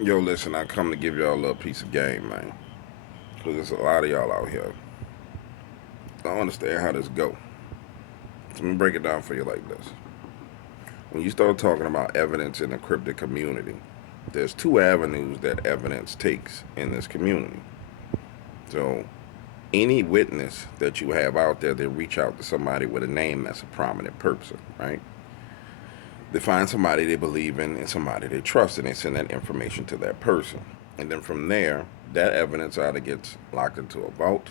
Yo, listen, I come to give y'all a little piece of game, man. Because there's a lot of y'all out here. I don't understand how this go. So let me break it down for you like this. When you start talking about evidence in the cryptic community, there's two avenues that evidence takes in this community. So any witness that you have out there, they reach out to somebody with a name that's a prominent person, right? They find somebody they believe in and somebody they trust, and they send that information to that person. And then from there, that evidence either gets locked into a vault,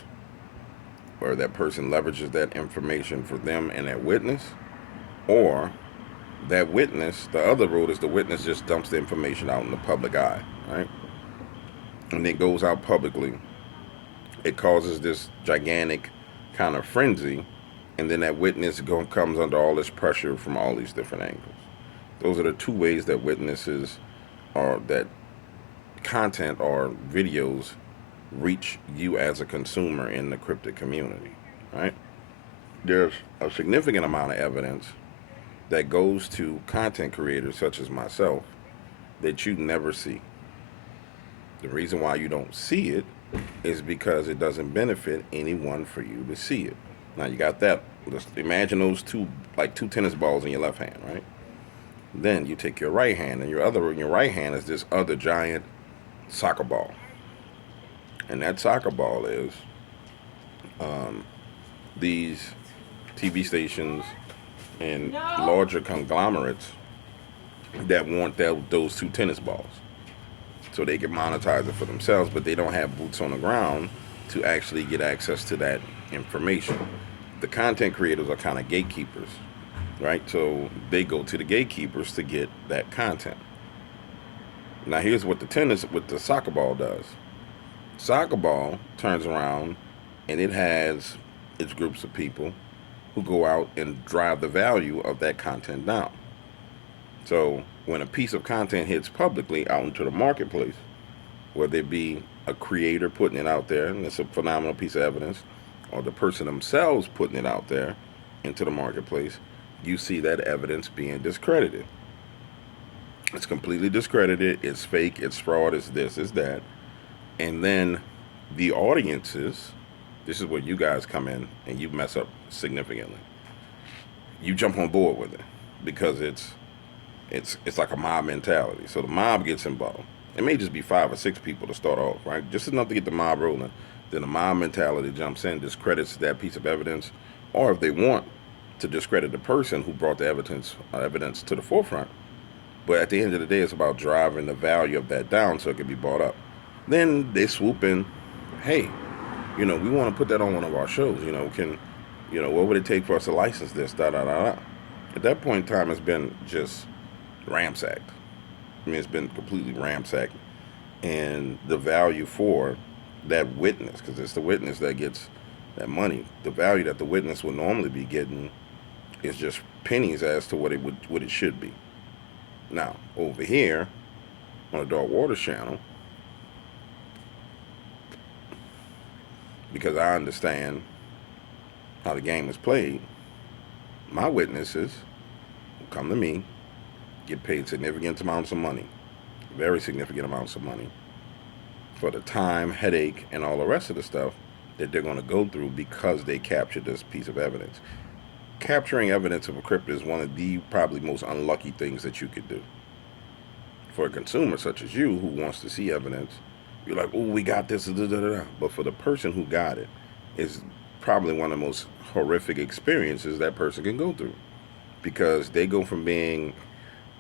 where that person leverages that information for them and that witness, or that witness, the other route is the witness just dumps the information out in the public eye, right? And it goes out publicly. It causes this gigantic kind of frenzy, and then that witness comes under all this pressure from all these different angles. Those are the two ways that witnesses or that content or videos reach you as a consumer in the cryptic community, right? There's a significant amount of evidence that goes to content creators such as myself that you never see. The reason why you don't see it is because it doesn't benefit anyone for you to see it. Now you got that. Let's imagine those two, like two tennis balls in your left hand, right? Then you take your right hand, and in your right hand is this other giant soccer ball, and that soccer ball is these TV stations and larger conglomerates that want those two tennis balls so they can monetize it for themselves, but they don't have boots on the ground to actually get access to that information. The content creators are kind of gatekeepers, right? So they go to the gatekeepers to get that content. Now here's what the soccer ball does. Soccer ball turns around and it has its groups of people who go out and drive the value of that content down. So when a piece of content hits publicly out into the marketplace, whether it be a creator putting it out there, and it's a phenomenal piece of evidence, or the person themselves putting it out there into the marketplace, you see that evidence being discredited. It's completely discredited, it's fake, it's fraud, it's this, it's that. And then the audiences, this is where you guys come in and you mess up significantly. You jump on board with it because it's like a mob mentality. So the mob gets involved. It may just be 5 or 6 people to start off, right? Just enough to get the mob rolling. Then the mob mentality jumps in, discredits that piece of evidence, or if they want to discredit the person who brought the evidence to the forefront. But at the end of the day, it's about driving the value of that down so it can be bought up. Then they swoop in, hey, we want to put that on one of our shows. What would it take for us to license this? Da da da da. At that point in time, it's been just ramsacked. I mean, it's been completely ransacked, and the value for that witness, because it's the witness that gets that money. The value that the witness would normally be getting is just pennies as to what it should be. Now over here on the Dark Waters channel, because I understand how the game is played, my witnesses who come to me get paid significant amounts of money, very significant amounts of money for the time, headache, and all the rest of the stuff that they're going to go through because they captured this piece of evidence. Capturing evidence of a cryptid is one of the probably most unlucky things that you could do. For a consumer such as you who wants to see evidence, you're like, oh, we got this, da, da, da, da. But for the person who got it, it's probably one of the most horrific experiences that person can go through because they go from being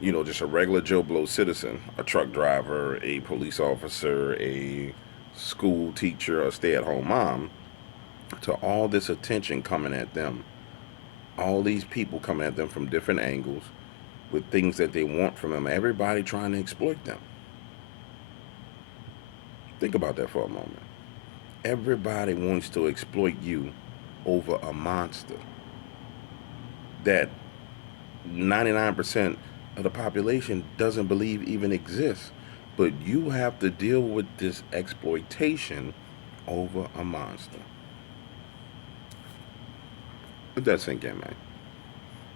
just a regular Joe Blow citizen, a truck driver, a police officer, a school teacher, a stay at home mom, to all this attention coming at them. All these people coming at them from different angles with things that they want from them. Everybody trying to exploit them. Think about that for a moment. Everybody wants to exploit you over a monster that 99% of the population doesn't believe even exists. But you have to deal with this exploitation over a monster. Let that sink in, man.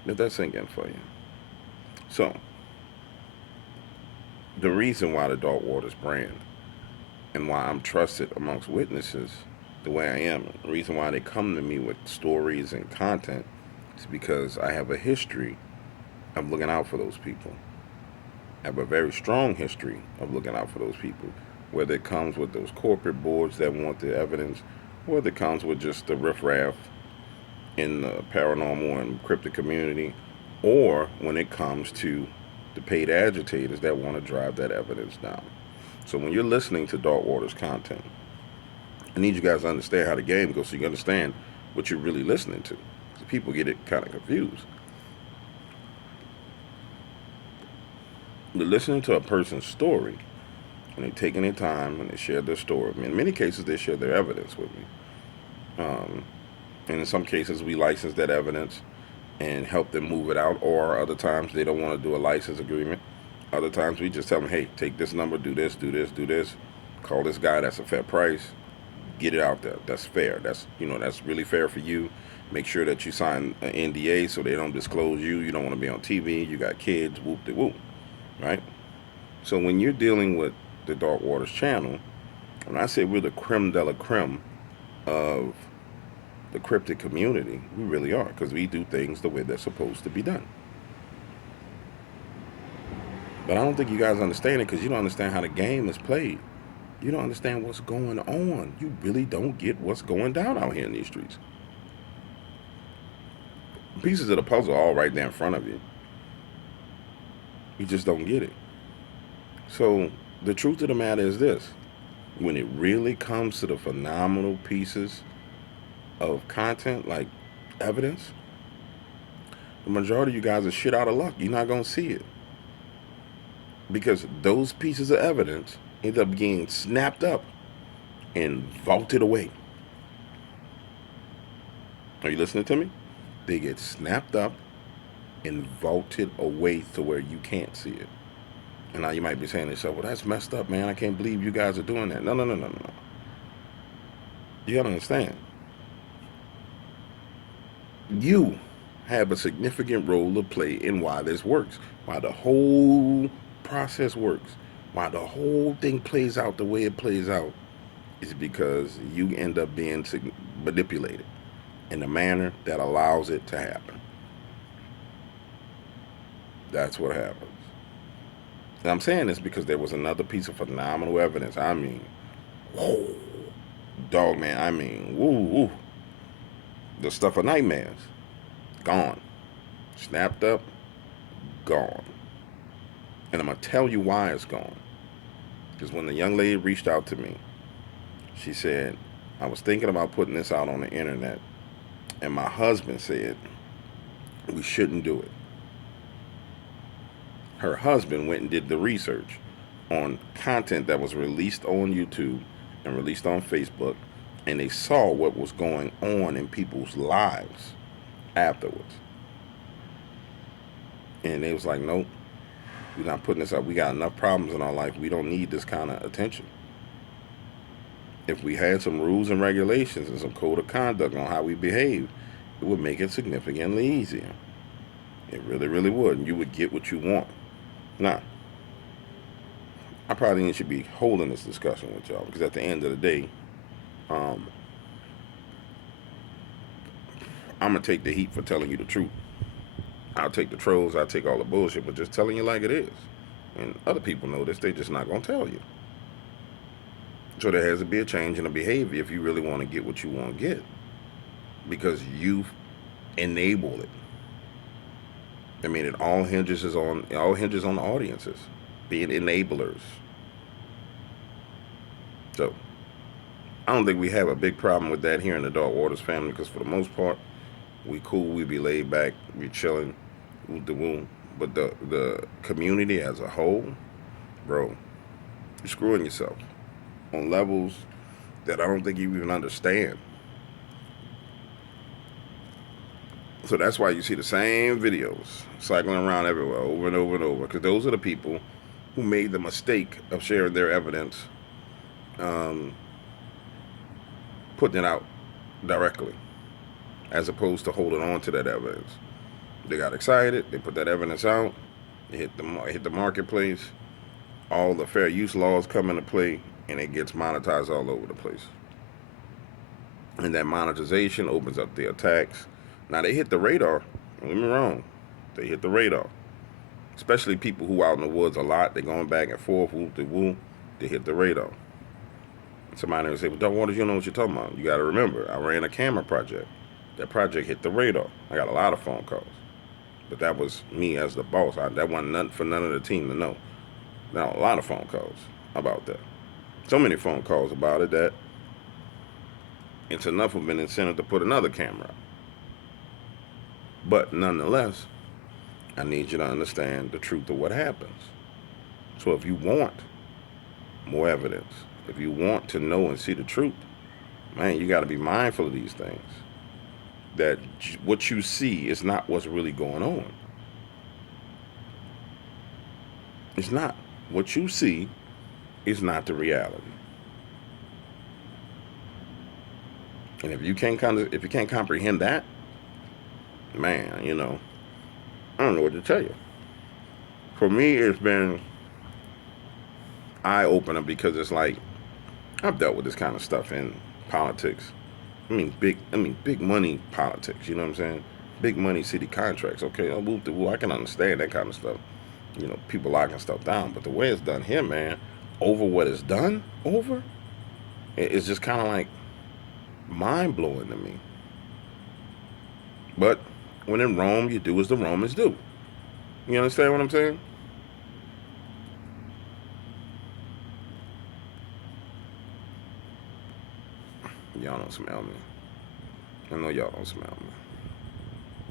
Let that sink in for you. So, The reason why the Dark Waters brand and why I'm trusted amongst witnesses the way I am, the reason why they come to me with stories and content is because I have a history of looking out for those people. I have a very strong history of looking out for those people. Whether it comes with those corporate boards that want the evidence, whether it comes with just the riffraff in the paranormal and cryptic community, or when it comes to the paid agitators that want to drive that evidence down. So when you're listening to Dark Waters content, I need you guys to understand how the game goes so you can understand what you're really listening to. Because people get it kind of confused. You're listening to a person's story, and they're taking their time and they share their story. I mean, in many cases, they share their evidence with me. Um, and in some cases, we license that evidence and help them move it out. Or other times, they don't want to do a license agreement. Other times, we just tell them, hey, take this number, do this, do this, do this. Call this guy. That's a fair price. Get it out there. That's fair. That's really fair for you. Make sure that you sign an NDA so they don't disclose you. You don't want to be on TV. You got kids. Whoop de whoop. Right? So when you're dealing with the Dark Waters channel, when I say we're the creme de la creme of the cryptic community, we really are, because we do things the way they're supposed to be done. But I don't think you guys understand it because you don't understand how the game is played. You don't understand what's going on. You really don't get what's going down out here in these streets. Pieces of the puzzle are all right there in front of you. You just don't get it. So the truth of the matter is this: when it really comes to the phenomenal pieces of content like evidence, the majority of you guys are shit out of luck. You're not gonna see it because those pieces of evidence end up getting snapped up and vaulted away. Are you listening to me? They get snapped up and vaulted away to where you can't see it. And now you might be saying to yourself, well, that's messed up, man. I can't believe you guys are doing that. No, no, no, no, no. You gotta understand. You have a significant role to play in why this works, why the whole process works, why the whole thing plays out the way it plays out is because you end up being manipulated in a manner that allows it to happen. That's what happens. And I'm saying this because there was another piece of phenomenal evidence. I mean, whoa, dog man. I mean, woo, woo. The stuff of nightmares, gone, snapped up, gone. And I'm gonna tell you why it's gone. Because when the young lady reached out to me, she said, I was thinking about putting this out on the internet, and my husband said we shouldn't do it. Her husband went and did the research on content that was released on YouTube and released on Facebook, and they saw what was going on in people's lives afterwards. And they was like, nope, we're not putting this up. We got enough problems in our life. We don't need this kind of attention. If we had some rules and regulations and some code of conduct on how we behave, it would make it significantly easier. It really, really would. And you would get what you want. Now, I probably should be holding this discussion with y'all because at the end of the day, um, I'm going to take the heat for telling you the truth. I'll take the trolls, I'll take all the bullshit, but just telling you like it is. And other people know this, they just not going to tell you. So there has to be a change in the behavior if you really want to get what you want to get. Because you enable it. I mean, it all hinges on the audiences being enablers. So I don't think we have a big problem with that here in the Dark Waters family because for the most part, we cool, we be laid back, we chilling, with the woo. But the community as a whole, bro, you're screwing yourself on levels that I don't think you even understand. So that's why you see the same videos cycling around everywhere over and over and over. Because those are the people who made the mistake of sharing their evidence, um, putting it out directly, as opposed to holding on to that evidence. They got excited. They put that evidence out. It hit the marketplace, all the fair use laws come into play, and it gets monetized all over the place. And that monetization opens up the attacks. Now they hit the radar. Don't get me wrong, they hit the radar. Especially people who out in the woods a lot. They're going back and forth, whoop de whoop. They hit the radar. Somebody will say, "Well, Doug Waters, you don't know what you're talking about." You got to remember, I ran a camera project. That project hit the radar. I got a lot of phone calls, but that was me as the boss. That wasn't nothing for none of the team to know. Now a lot of phone calls about that. So many phone calls about it that it's enough of an incentive to put another camera out. But nonetheless, I need you to understand the truth of what happens. So if you want more evidence, if you want to know and see the truth, man, you got to be mindful of these things. That what you see is not what's really going on. It's not. What you see is not the reality. And if you can't comprehend that, man, I don't know what to tell you. For me, it's been eye opener because it's like I've dealt with this kind of stuff in politics. I mean, big money politics. You know what I'm saying? Big money city contracts. Okay, I can understand that kind of stuff. People locking stuff down. But the way it's done here, man, over what it's done over, it's just kind of like mind blowing to me. But when in Rome, you do as the Romans do. You understand what I'm saying? Y'all don't smell me. I know y'all don't smell me.